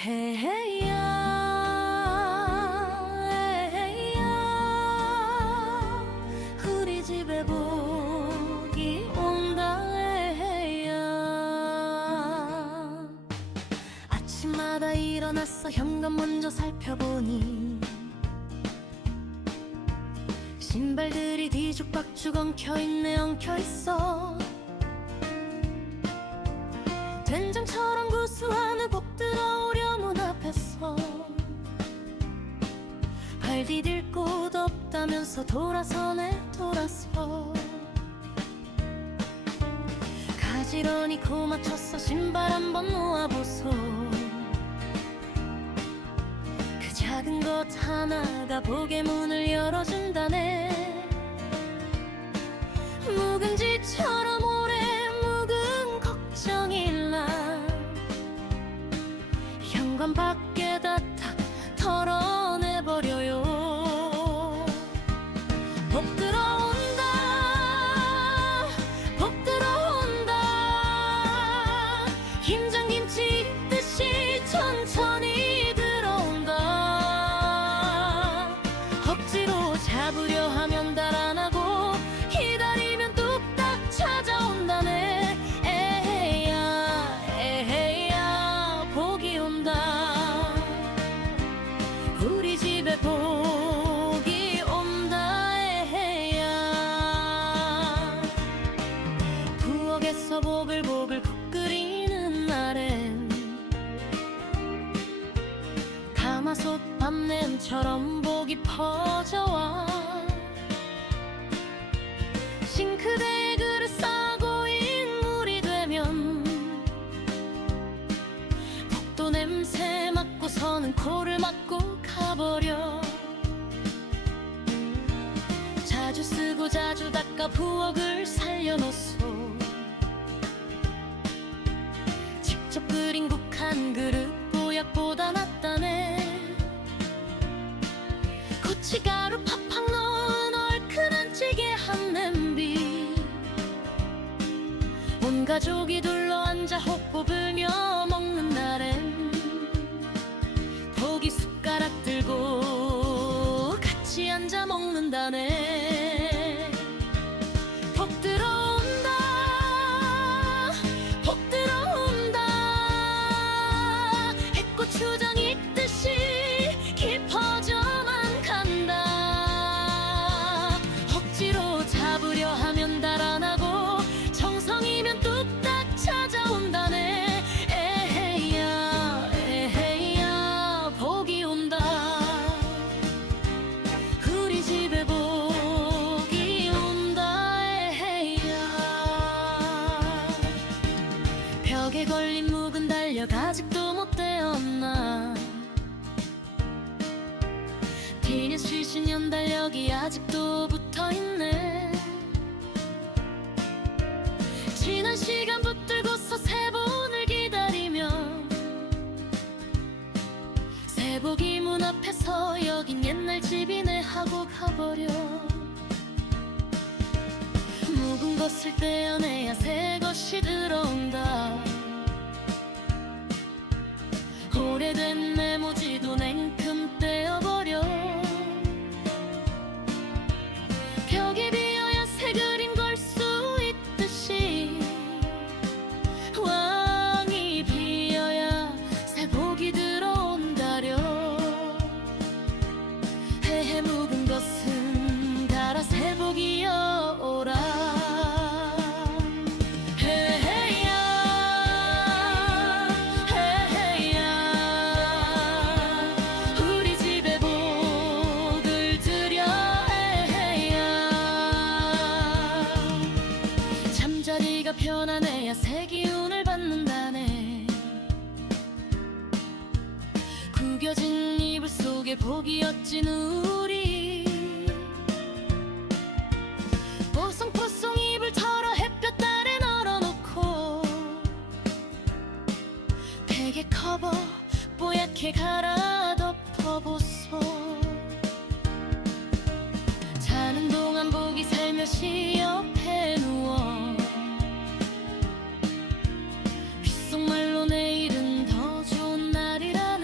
헤헤야 헤헤야 우리 집에 복이 온다 헤헤야. 아침마다 일어났어 현관 먼저 살펴보니 신발들이 뒤죽박죽 엉켜있네 엉켜있어. 된장처럼 구수한 의복 들어오려 문 앞에서 발 디딜 곳 없다면서 돌아서네 돌아서. 가지런히 코 맞췄어 신발 한번 놓아보소. 그 작은 것 하나가 복의 문을 열어준다네. 묵은지처럼 오래 묵은 걱정일라 현관 밖에다 다 털어내버려요. 복 들어온다 복 들어온다 김장김치 듯이 천천히 들어온다. 억지로 잡으려 하면 달아나고 기다리면 뚝딱 찾아온다네. 에헤야 에헤야 복이 온다 우리 집에 복이 온다 에헤야. 부엌에서 보글보글 국 끓이는 날엔 가마솥 밥냄처럼 복이 퍼져와. 싱크대에 그릇 싸고 인물이 되면 복도 냄새 맡고서는 코를 막고 가버려. 자주 쓰고 자주 닦아 부엌을 살려놓소. 직접 끓인 국 한 그릇 보약보다 낫다네. 고춧가루 팍팍 넣은 얼큰한 찌개 한 냄비 온 가족이 둘러앉아 호흡 불며 먹는 날엔 복이 숟가락 들고 같이 앉아 먹는다네. 복 들어온다 복 들어온다 해고추장 있듯이 깊어져만 간다. 억지로 잡으려 하면 달아나고 정성이면 뚝딱 찾아온다네. 에헤야 에헤야 복이 온다 우리 집에 복이 온다 에헤야. 벽에 걸린 묵은 달력 아직도 못 떼었나. 티니스 실신년 달력이 아직도 붙어있네. 지난 시간 붙들고서 새복을 기다리며 새복이 문 앞에서 여긴 옛날 집이네 하고 가버려. 묵은 것을 떼어내야 새 것이 들어온다. 오래된 메모지도 냉큼 떼어버려. 벽이 비어야 새 그림 걸 수 있듯이 왕이 비어야 새 복이 들어온다려. 해해 묵은 것은 달아 새 복이 오라. 자리가 편안해야 새 기운을 받는다네. 구겨진 이불 속에 복이 엿진 우리 뽀송뽀송 이불 털어 햇볕 아래 널어놓고 베개 커버 뽀얗게 갈아 덮어보소. 자는 동안 복이 살며시 옆에 누워 귓속말로 내일은 더 좋은 날이라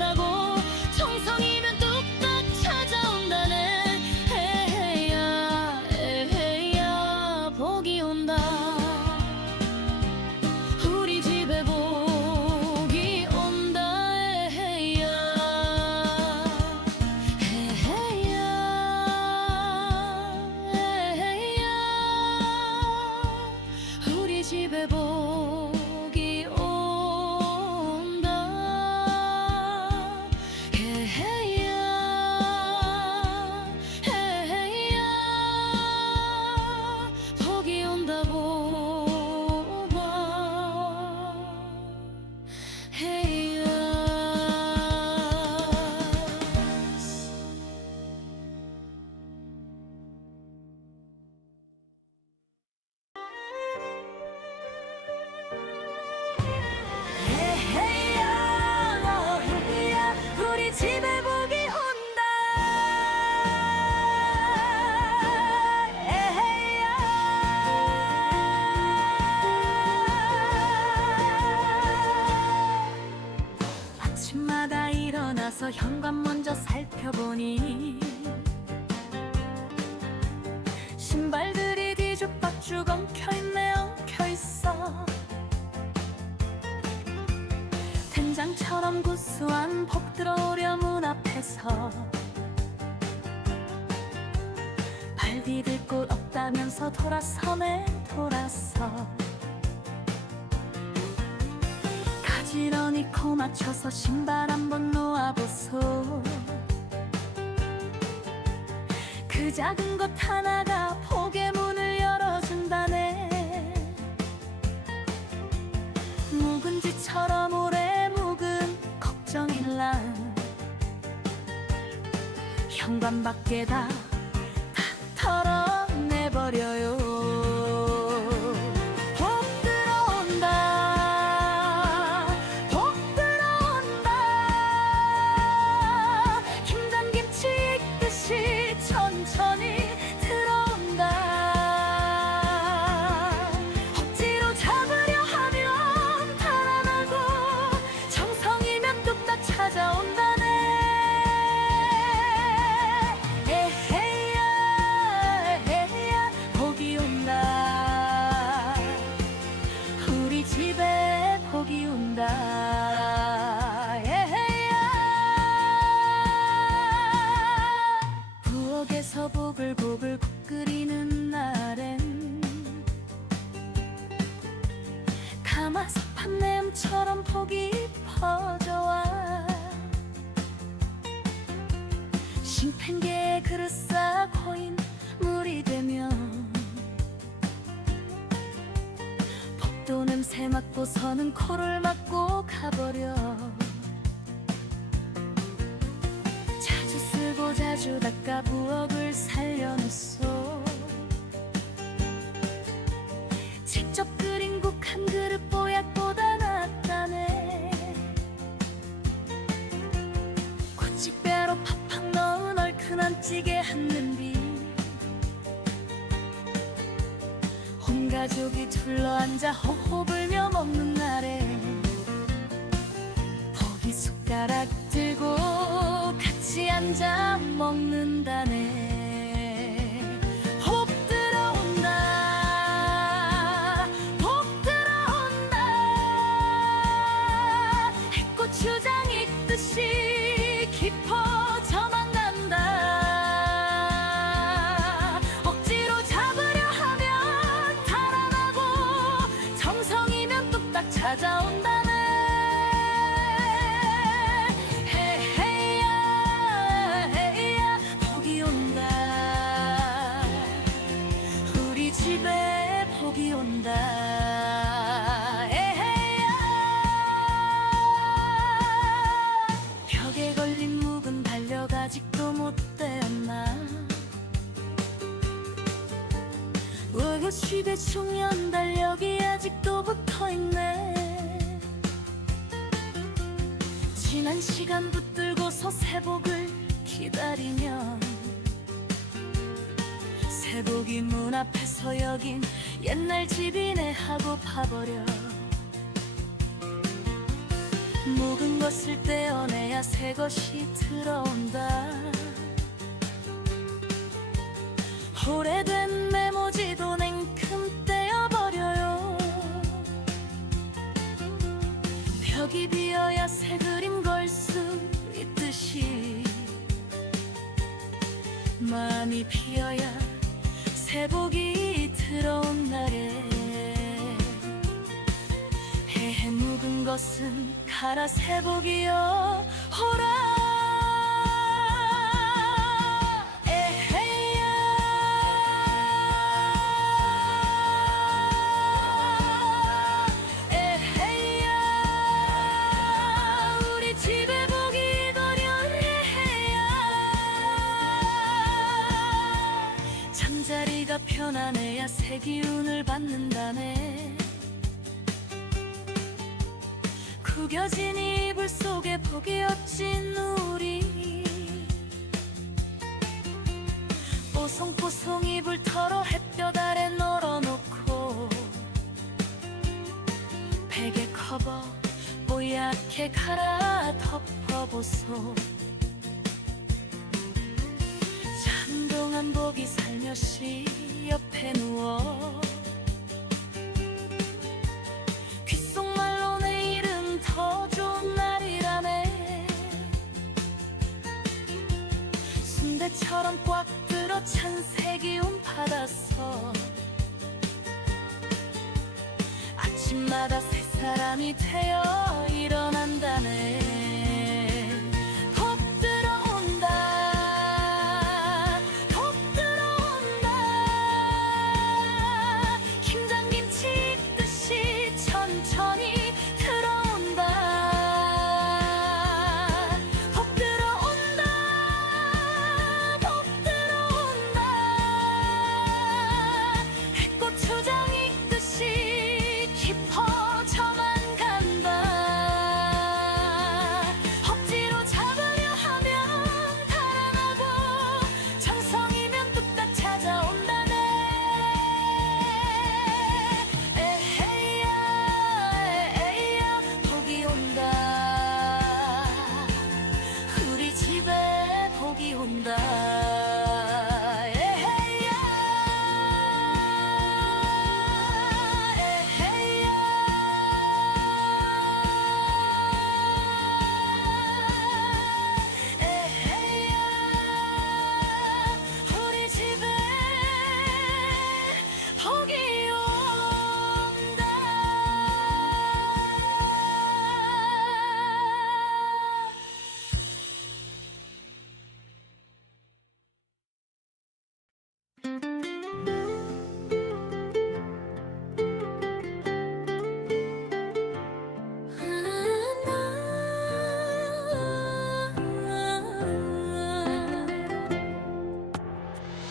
달아나고 정성이면 뚝딱 찾아온다네. 에헤야 에헤야 복이 온다. 우리 집에 복이 온다. 에헤야 에헤야 에헤야 우리 집에 복이 온다. 에헤야 에헤야 복이 온다. 보바 헤야. 에헤야 에헤야 우리 집에 복이 온다. 에헤야 아침마다 일어나서 현관 먼저 살펴보니 신발들이 뒤죽박죽 엉켜있네. 엉켜있어. 된장처럼 구수한 복 들어오려 문 앞에서 발 디딜 곳 없다면서 돌아서네. 돌아서 가지런히 코 맞춰서 신발 한번 놓아보소. 그 작은 것 하나가 복의 문을 열어준다네. 묵은지처럼 오래 묵은 걱정일랑 현관 밖에다 다 털어내버려요. 복 들어온다. 복 들어온다. 김장김치 익듯이 천천히 들어온다. 억지로 잡으려 하면 달아나고 정성이면 뚝딱 찾아온다네. 에헤야 에헤야 복이 온다. 우리 집에 복이 온다. 에헤야 부엌에서 보글보글 국 끓이는 날엔 가마솥 판냄처럼 복이 퍼져와. 싱팽개에 그릇 쌓아 고인 물이 되면 복도 냄새 맡고서는 코를 막고 가버려. 자주 쓰고 자주 닦아 부엌을 살려놓소. 직접 끓인 국 한 그릇 뽀약보다 낫다네. 고춧배로 팍팍 넣은 얼큰한 찌개 한 냄비. 온 가족이 둘러앉아 호호 불며 먹는 날에 복이 숟가락 들고 같이 앉아 먹는다네. 복 들어온다. 복 들어온다. 해고추장 익듯이 깊어져만 간다. 억지로 잡으려 하면 달아나고 정성이면 뚝딱 찾아온다네. 헤헤야 헤야 복이 온다. 우리 집에 복이 온다. 에헤야 벽에 걸린 묵은 달력 아직도 못 떼었나. 우리 집에 중요한 달력이 아직도 붙어있네. 지난 시간 붙들고서 새복을 기다리면 새복이 문 앞에서 여긴 옛날 집이네 하고 파버려. 묵은 것을 떼어내야 새 것이 들어온다. 오래된 메모지도 냉큼 떼어버려요. 벽이 비어야 새 그림 걸 수 있듯이 마음이 비어야 새 복이 들어온 날에 해해 묵은 것은 가라 새 복이여 오라. 자리가 편안해야 새 기운을 받는다네. 구겨진 이불 속에 복이 엎진 우리 뽀송뽀송 이불 털어 햇볕 아래 널어놓고 베개 커버 뽀얗게 갈아 덮어보소. 한동안 복이 살며시 옆에 누워 귓속말로 내일은 더 좋은 날이라네. 순대처럼 꽉 들어 찬 새 기운 받아서 아침마다 새 사람이 되어 일어난다네.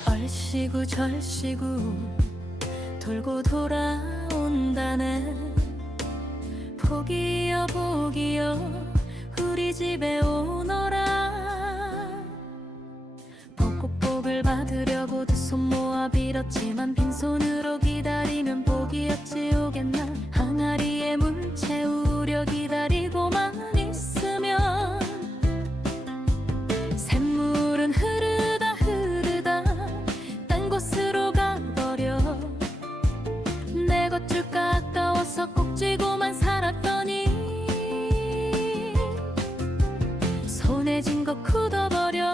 얼씨구 절씨구 돌고 돌아온다네. 복이여 복이여 우리 집에 오너라. 복복복을 받으려고 두 손 모아 빌었지만 빈손으로 기다리면 복이 어찌 오겠나. 항아리에 물 채우려 기다리고만 있으면 샘물은 흐르다 흐르다 딴 곳으로 가버려. 내 것줄까 아까워서 꼭 쥐고만 살았더니 손에 쥔 거 굳어버려.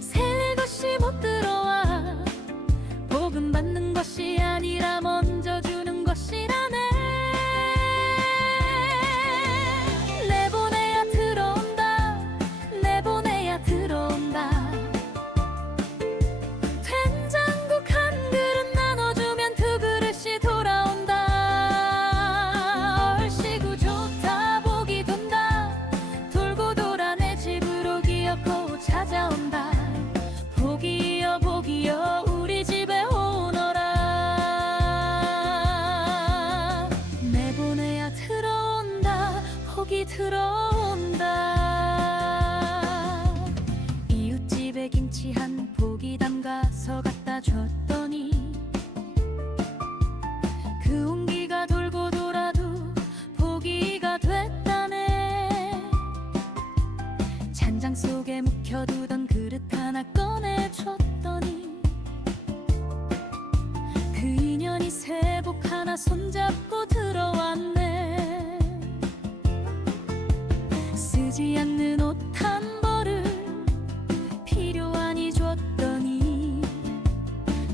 새 것이 못 들어와. 복은 받는 것이 아니라 먼저 주는 것이라네. 내보내야 들어온다. 내보내야 들어온다. 된장국 한 그릇 나눠주면 두 그릇이 돌아온다. 얼씨구 좋다 복이 돈다. 돌고 돌아 내 집으로 기어코 찾아온다. 복이여 복이여 우리 집에 오너라. 내보내야 들어온다. 복이 들어온다. 이웃집에 김치 한 포기 담가서 갖다 줬더니 그 온기가 돌고 돌아도 포기가 됐다네. 찬장 속에 묵혀두던 그릇 하나 꺼내줬더니 그 인연이 새복 하나 손잡고 들어왔네. 쓰지 않는 옷 한 벌을 필요하니 줬더니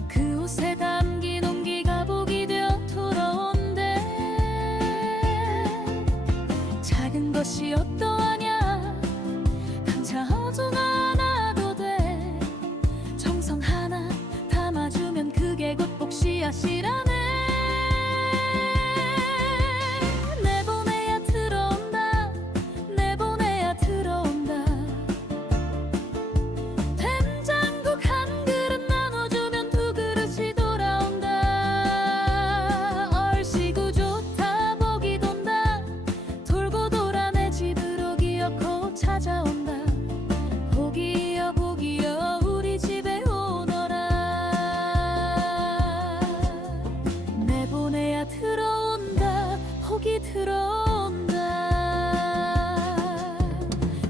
그 옷에 담긴 온기가 복이 되어 돌아온대. 작은 것이 어떠하냐, 감사하지 않아도 돼. 정성 하나 담아주면 그게 곧 복씨앗이라네. 내보내야 들어온다, 내보내야 들어온다. 된장국 한 그릇 나눠주면 두 그릇이 돌아온다. 얼씨구 좋다 복이 돈다. 돌고 돌아 내 집으로 기어코 찾아온다. 복이여 복이여 우리 집에 오너라. 내보내야 들어온다, 복이 들어온다.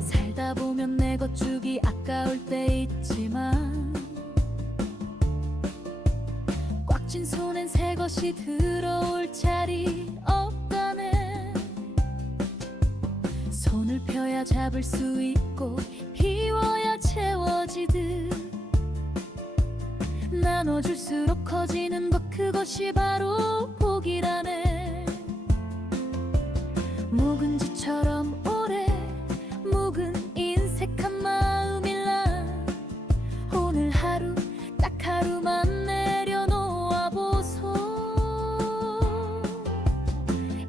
살다 보면 내 것 주기 아까울 때 있지만 꽉 쥔 손엔 새 것이 들어올 자리 없다네. 손을 펴야 잡을 수 있고 비워야 채워지듯 나눠줄수록 커지는 것, 그것이 바로 복이라네. 묵은지처럼 오래 묵은 인색한 마음일라. 오늘 하루 딱 하루만 내려놓아 보소.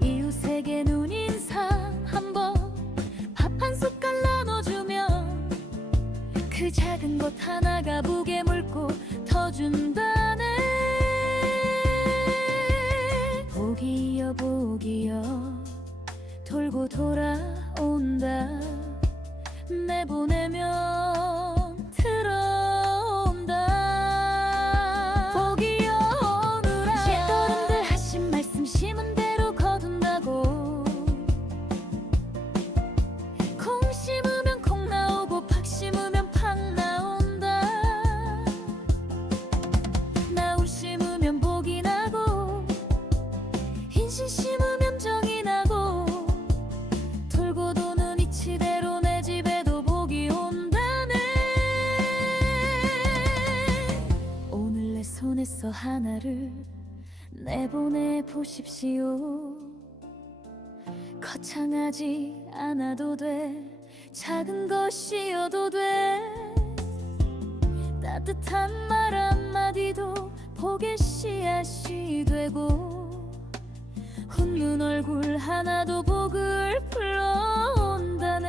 이웃에게 눈인상 한번 밥 한 숟갈 나눠주면 그 작은 것 하나가 복에 물고 터준다네. 복이여 복이여 돌고 돌아온다. 내보내면 들어온다. 복이여 오느라. 옛어른들 하신 말씀 심은 대로 거둔다고. 콩 심으면 콩 나오고 팍 심으면 팍 나온다. 나울 심으면 복이 나고 인신 심으면 정이 나고 돌고 도는 이치대로 내 집에도 복이 온다네. 오늘 내 손에서 하나를 내보내 보십시오. 거창하지 않아도 돼, 작은 것이어도 돼. 따뜻한 말 한마디도 복의 씨앗이 되고 웃는 얼굴 하나도 복을 불러온다네.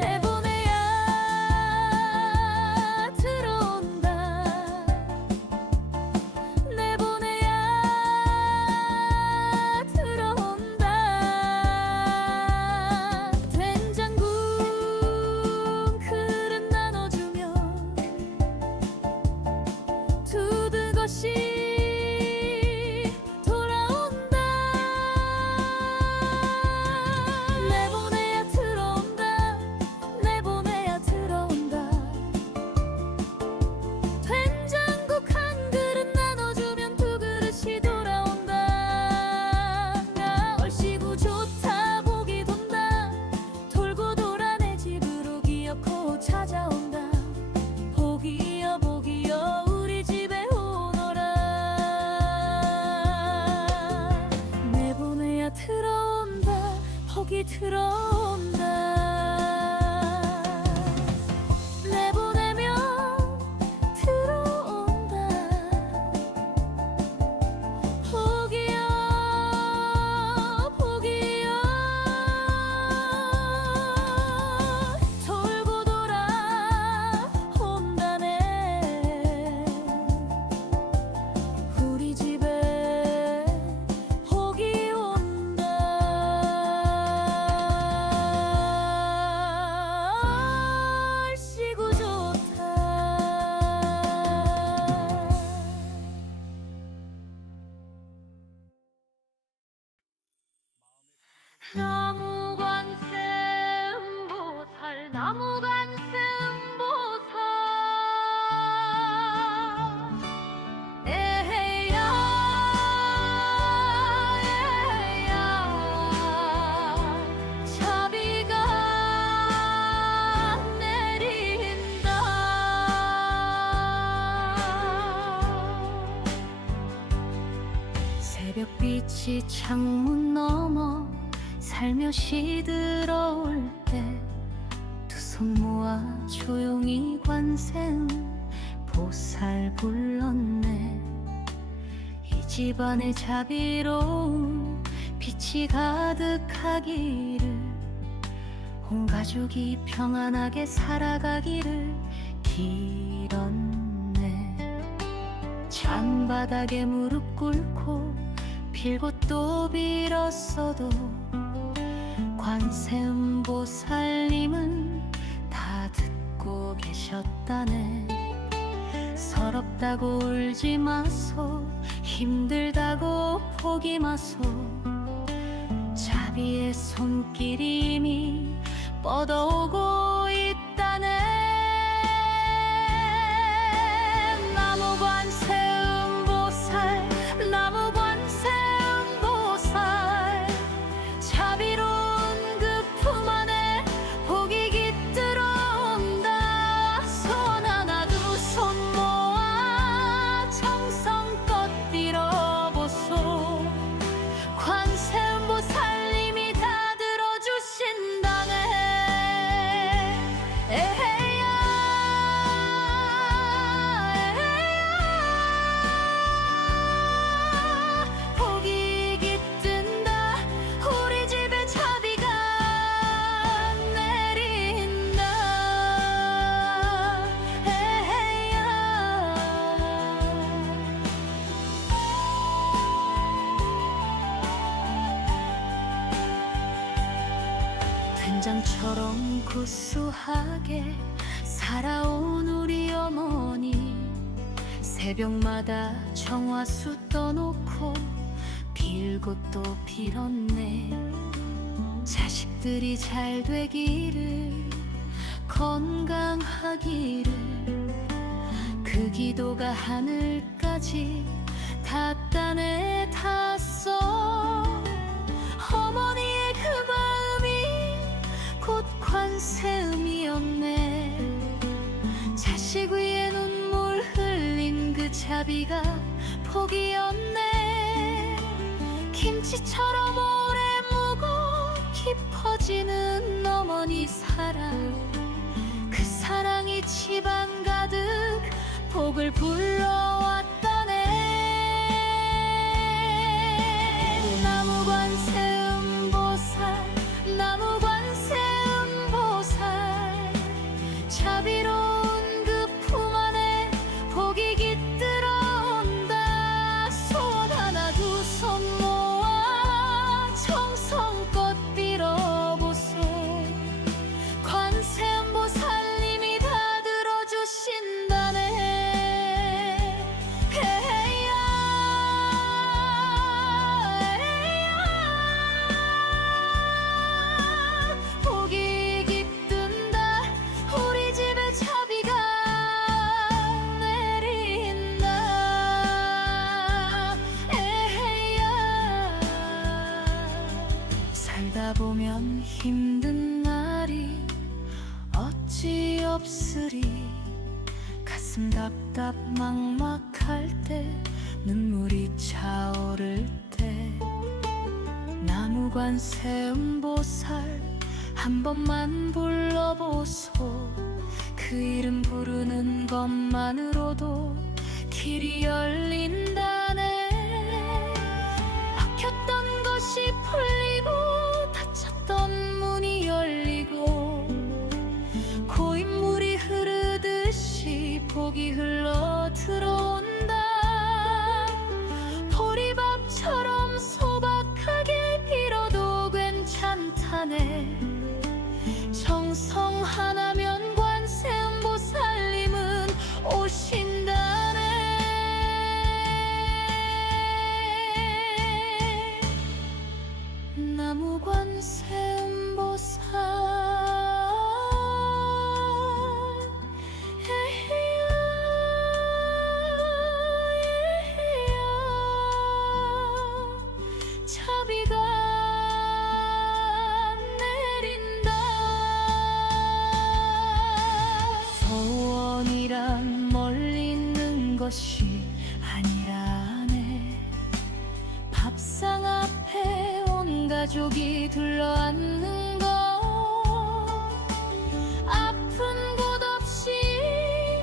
내보내야 들어온다, 내보내야 들어온다. 된장국 그릇 나눠주면 두든 것이 찾아온다. 복이여 복이여 우리 집에 오너라. 내보내야 들어온다, 복이 들어온다. 내보내면 들어온다. 복이여 복이여 돌고 온다네. 우리 집에 복이 온다. 나무관세음보살 에헤야 에헤야 자비가 내린다. 새벽빛이 창문 너머 살며시 들어올 때 두 손 모아 조용히 관세음 보살 불렀네. 이 집안에 자비로운 빛이 가득하기를, 온 가족이 평안하게 살아가기를 빌었네. 잔바닥에 무릎 꿇고 빌고 또 빌었어도 관세음 보살님은 다 듣고 계셨다네. 서럽다고 울지 마소, 힘들다고 포기 마소. 자비의 손길이 이미 뻗어오고 있다네. 나무관세음 보살, 나무관세음 보살, 자비로운 그 품 안에 복이 깃들어 온다. 손 하나 두 손 모아 정성껏 빌어보소. 관세음 보살님이 다 들어주신다네. 에헤야 에헤야 복이 깃든다. 우리 집에 자비가 내린다. 에헤야 된장처럼 구수하게 살아온 우리 어머니, 새벽마다 정화수 떠놓고 빌고 또 빌었네. 자식들이 잘 되기를, 건강하기를, 그 기도가 하늘까지 닿다네. 닿았어. 어머니의 그 마음이 곧 관세음이었네. 자식 위에 눈물 흘린 그 자비가 복이었네. 김치처럼 오래 묵고 깊어지는 어머니 사랑, 그 사랑이 집안 가득 복을 불러왔다네. 나무관세음 보살, 나무관세음 보살, 자비로운 그 품 안에 복이 깃들어 온다. 손 하나 두 손 모아 정성껏 빌어보소. 관세음 보살님이 다 들어주신다네. 에헤야 에헤야 복이 깃든다. 우리 집에 자비가 내린다. 에헤야 살다 보면 힘든 날이 어찌 없으리. 가슴 답답 막막할 때, 눈물이 차오를 때, 나무관세음 보살 한 번만 불러보소. 그 이름 부르는 것만으로도 길이 열린다네. 막혔던 것이 풀리고 닫혔던 문이 열리고 고인물이 흐르듯이 복이 흘러 들어온다. 보리밥처럼 소박하게 빌어도 괜찮다네. 정성 하나면 관세음 보살님은 오신다네. 나무 것이 아니라네. 밥상 앞에 온 가족이 둘러앉는 것, 아픈 곳 없이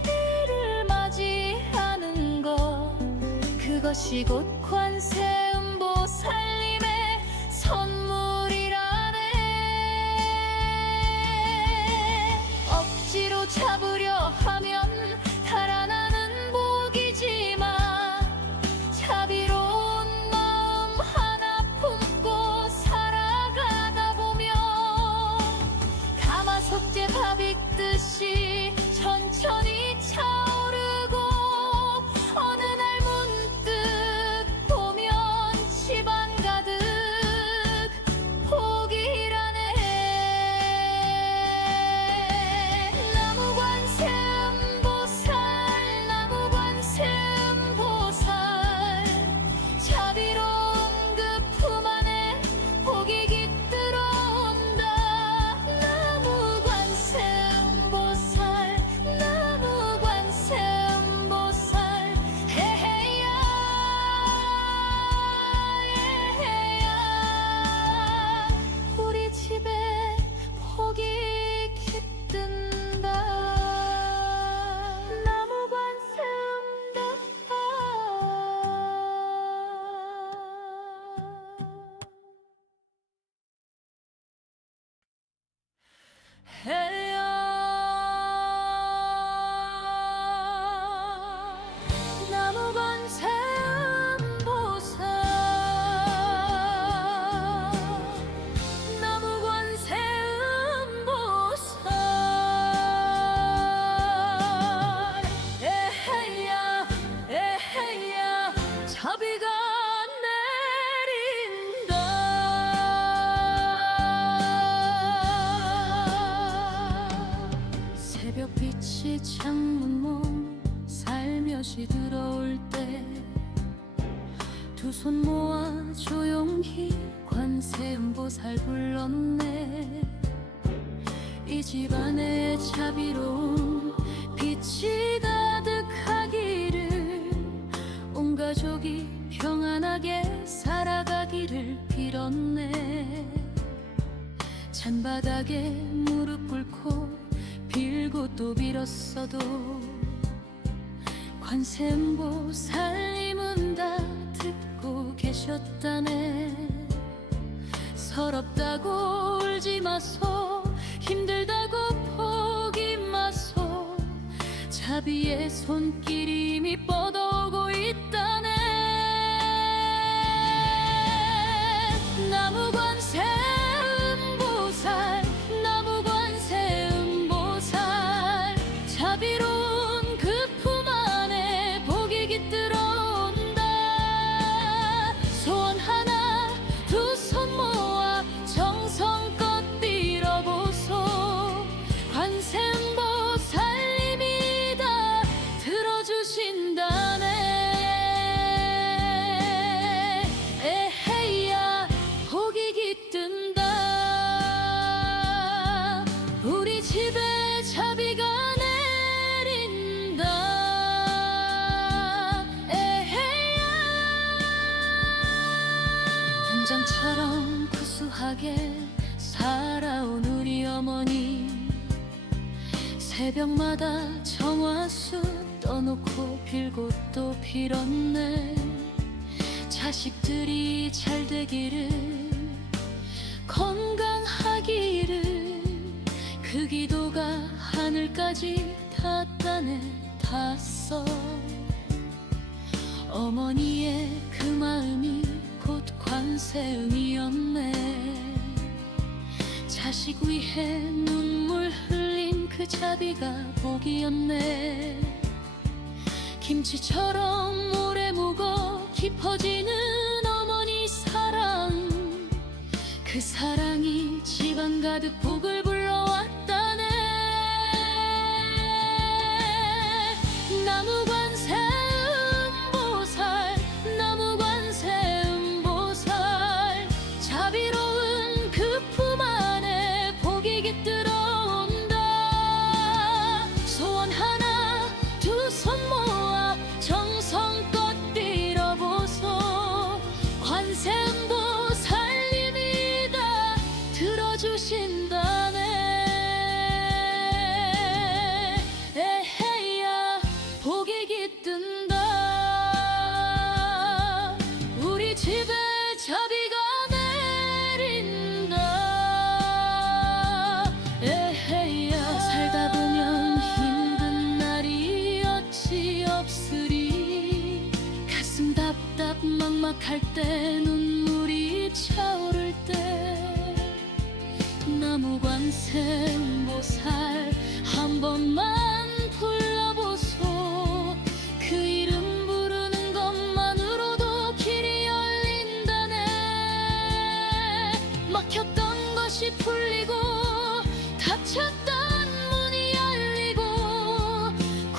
비를 맞이하는 것, 그것이 곧 관세음보살님의 선물이라네. 억지로 잡으려 하면 달아나는 복이지만, 자비로운 마음 하나 품고 살아가다 보면 가마솥에 밥 익듯이 천천히 차오르고, 어느 날 문득 보면 집안 가득 복이라네. 나무관세음보살, 나무관세음보살, 자비로운 그 품 안에 복이 깃들어 온다. 나무관세음보살, 나무관세음보살, 헤헤야 헤헤야, 우리 집에 복이 깃든다. 자비가 내린다. 새벽빛이 창문 몸 살며시 들어올 때, 두 손 모아 조용히 관세음보살 불렀네. 이 집안에 자비로운 빛이 가득하기를, 온 가족이 평안하게 살아가기를 빌었네. 잔바닥에 무릎 꿇고 빌고 또 빌었어도 관세음보살님은 다 듣고 계셨다네. 서럽다고 울지 마소, 힘들다고 포기 마소, 자비의 손길이 이미 뻗어오고 있다네. 나무관세음보살, 나무관세음보살, 자비로운 그 품 안에 복이 깃들어 온다. 소원 하나 두 손 모아 정성껏 빌어보소. 관세음보살님이 다 들어주신다네. 에헤야, 복이 깃든다. 우리 집에 자비가 내린다. 에헤야. 된장처럼 구수하게 살아온 우리 어머니, 새벽마다 정화수 떠놓고 빌고 또 빌었네. 자식들이 잘 되기를, 건강하기를, 그 기도가 하늘까지 닿았다네. 닿았어. 어머니의 그 마음이 곧 관세음이었네. 자식 위해 눈물 흘린 그 자비가 복이었네. 김치처럼 오래 묵어 깊어지는 어머니 사랑, 그 사랑이 집안 가득 복을 불러왔다네. 나무관세음보살, 나무관세음보살, 자비로운 그 품 안에 복이 깃들어 온다. 소원 하나 두 손 모아 정 관세음보살 한 번만 불러보소. 그 이름 부르는 것만으로도 길이 열린다네. 막혔던 것이 풀리고 닫혔던 문이 열리고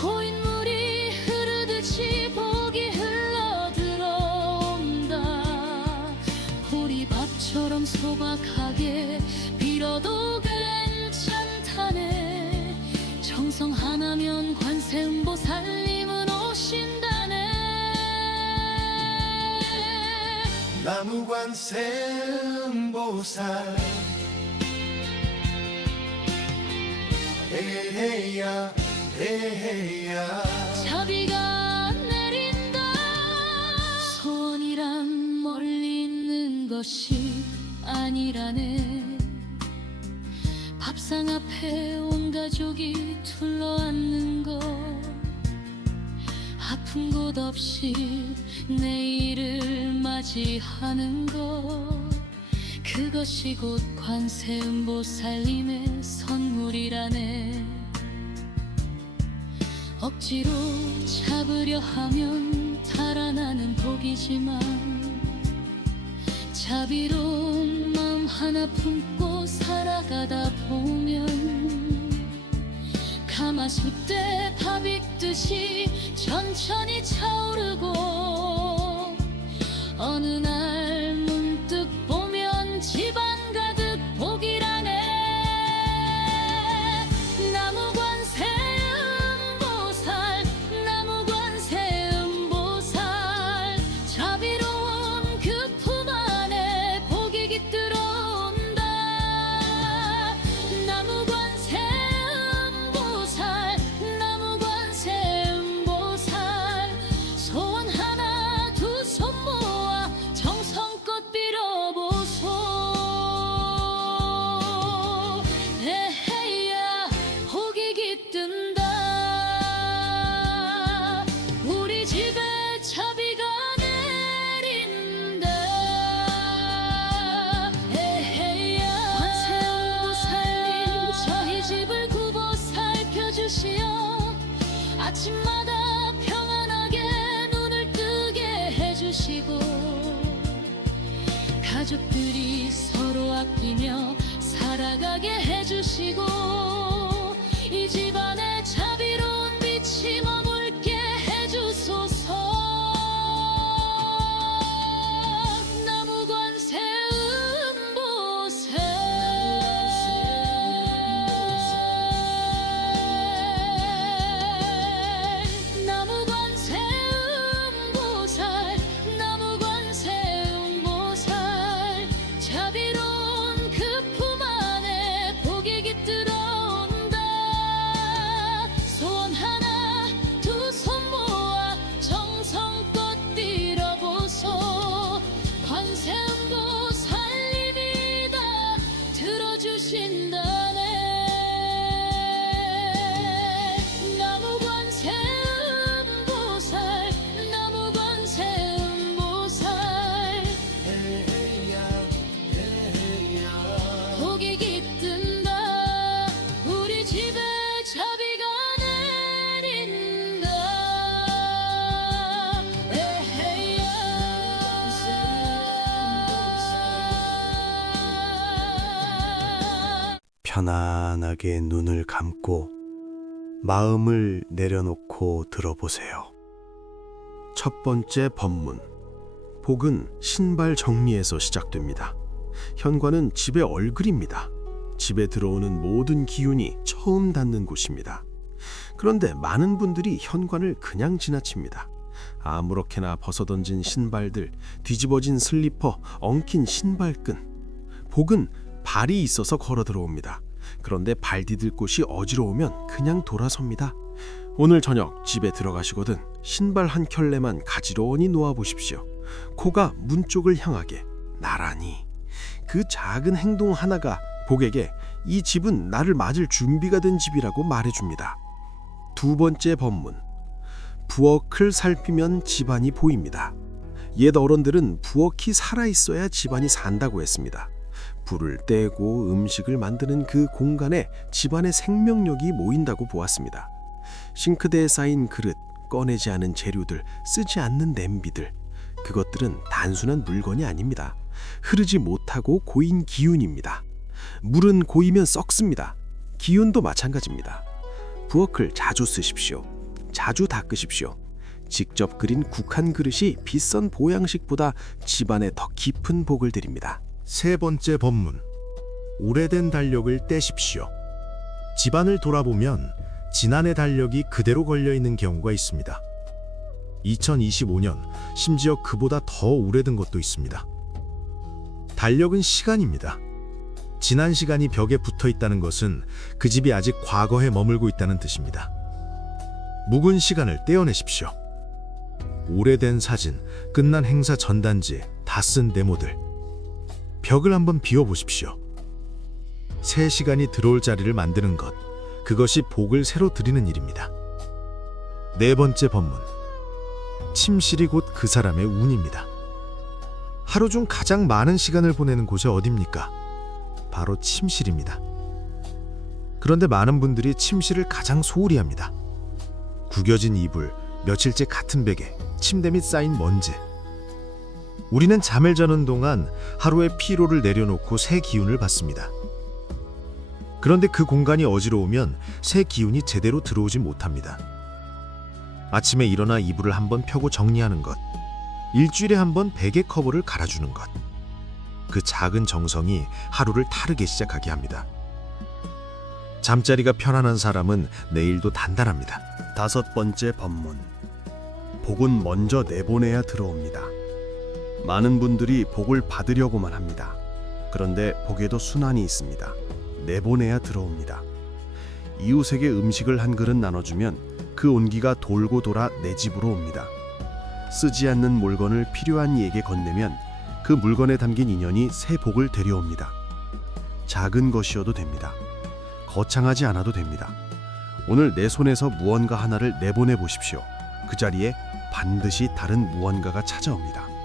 고인 물이 흐르듯이 복이 흘러 들어온다. 보리밥처럼 소박하게 빌어도 괜찮다네. 정성 하나면 관세음보살님은 오신다네. 나무 관세음보살 에헤야 에헤야. 자비가 내린다. 소원이란 멀리 있는 것이 아니라네. 밥상 앞에 온 가족이 둘러앉는 것, 아픈 곳 없이 내일을 맞이하는 것, 그것이 곧 관세음보살님의 선물이라네. 억지로 잡으려 하면 달아나는 복이지만 자비로운 마음 하나 품고 살아가다 보면 가마솥에 밥 익듯이 천천히 차오르고 어느 날 문득 보면 집안 가득 복이라네. 나무 관세음보살 나무 관세음보살 자비로운 그 품 안에 복이 깃들어온다. 나무 관세음보살 나무 관세음보살 소원 하나 두 손 모아 정성껏 빌어보소. 에헤야 복이 깃든다. 우리 집에 자비가 내린다. 에헤야 관세음보살님 저희 집을 굽어 살펴주시어 아침마다 평안하게 눈을 뜨게 해주시고 가족들이 서로 아끼며 살아가게 해주시고 이 집안에 자비로운 빛이 머물게 해주소서. 나무 관세음보살 나무 관세음보살 나무 관세음보살 자비로운 그 품 안에 복이 깃들어온다. 소원 하나 두 손 모아 정성껏 빌어보소. 관세음보살님이 다 들어주신다네. 나무 관세음보살 나무 관세음보살 복이 깃든다. 우리 집에 자비가 내린다. 에헤야 편안하게 눈을 감고 마음을 내려놓고 들어보세요. 첫 번째 법문. 복은 신발 정리에서 시작됩니다. 현관은 집의 얼굴입니다. 집에 들어오는 모든 기운이 처음 닿는 곳입니다. 그런데 많은 분들이 현관을 그냥 지나칩니다. 아무렇게나 벗어던진 신발들, 뒤집어진 슬리퍼, 엉킨 신발끈. 복은 발이 있어서 걸어 들어옵니다. 그런데 발 디딜 곳이 어지러우면 그냥 돌아섭니다. 오늘 저녁 집에 들어가시거든 신발 한 켤레만 가지런히 놓아보십시오. 코가 문 쪽을 향하게 나란히. 그 작은 행동 하나가 복에게 이 집은 나를 맞을 준비가 된 집이라고 말해줍니다. 두 번째 법문. 부엌을 살피면 집안이 보입니다. 옛 어른들은 부엌이 살아있어야 집안이 산다고 했습니다. 불을 떼고 음식을 만드는 그 공간에 집안의 생명력이 모인다고 보았습니다. 싱크대에 쌓인 그릇, 꺼내지 않은 재료들, 쓰지 않는 냄비들, 그것들은 단순한 물건이 아닙니다. 흐르지 못하고 고인 기운입니다. 물은 고이면 썩습니다. 기운도 마찬가지입니다. 부엌을 자주 쓰십시오. 자주 닦으십시오. 직접 그린 국한 그릇이 비싼 보양식보다 집안에 더 깊은 복을 드립니다. 세 번째 법문. 오래된 달력을 떼십시오. 집안을 돌아보면 지난해 달력이 그대로 걸려 있는 경우가 있습니다. 2025년, 심지어 그보다 더 오래된 것도 있습니다. 달력은 시간입니다. 지난 시간이 벽에 붙어 있다는 것은 그 집이 아직 과거에 머물고 있다는 뜻입니다. 묵은 시간을 떼어내십시오. 오래된 사진, 끝난 행사 전단지, 다 쓴 메모들. 벽을 한번 비워보십시오. 새 시간이 들어올 자리를 만드는 것, 그것이 복을 새로 드리는 일입니다. 네 번째 법문. 침실이 곧 그 사람의 운입니다. 하루 중 가장 많은 시간을 보내는 곳이 어딥니까? 바로 침실입니다. 그런데 많은 분들이 침실을 가장 소홀히 합니다. 구겨진 이불, 며칠째 같은 베개, 침대 및 쌓인 먼지. 우리는 잠을 자는 동안 하루의 피로를 내려놓고 새 기운을 받습니다. 그런데 그 공간이 어지러우면 새 기운이 제대로 들어오지 못합니다. 아침에 일어나 이불을 한번 펴고 정리하는 것, 일주일에 한번 베개 커버를 갈아주는 것, 그 작은 정성이 하루를 타르게 시작하게 합니다. 잠자리가 편안한 사람은 내일도 단단합니다. 다섯 번째 법문. 복은 먼저 내보내야 들어옵니다. 많은 분들이 복을 받으려고만 합니다. 그런데 복에도 순환이 있습니다. 내보내야 들어옵니다. 이웃에게 음식을 한 그릇 나눠주면 그 온기가 돌고 돌아 내 집으로 옵니다. 쓰지 않는 물건을 필요한 이에게 건네면 그 물건에 담긴 인연이 새 복을 데려옵니다. 작은 것이어도 됩니다. 거창하지 않아도 됩니다. 오늘 내 손에서 무언가 하나를 내보내 보십시오. 그 자리에 반드시 다른 무언가가 찾아옵니다.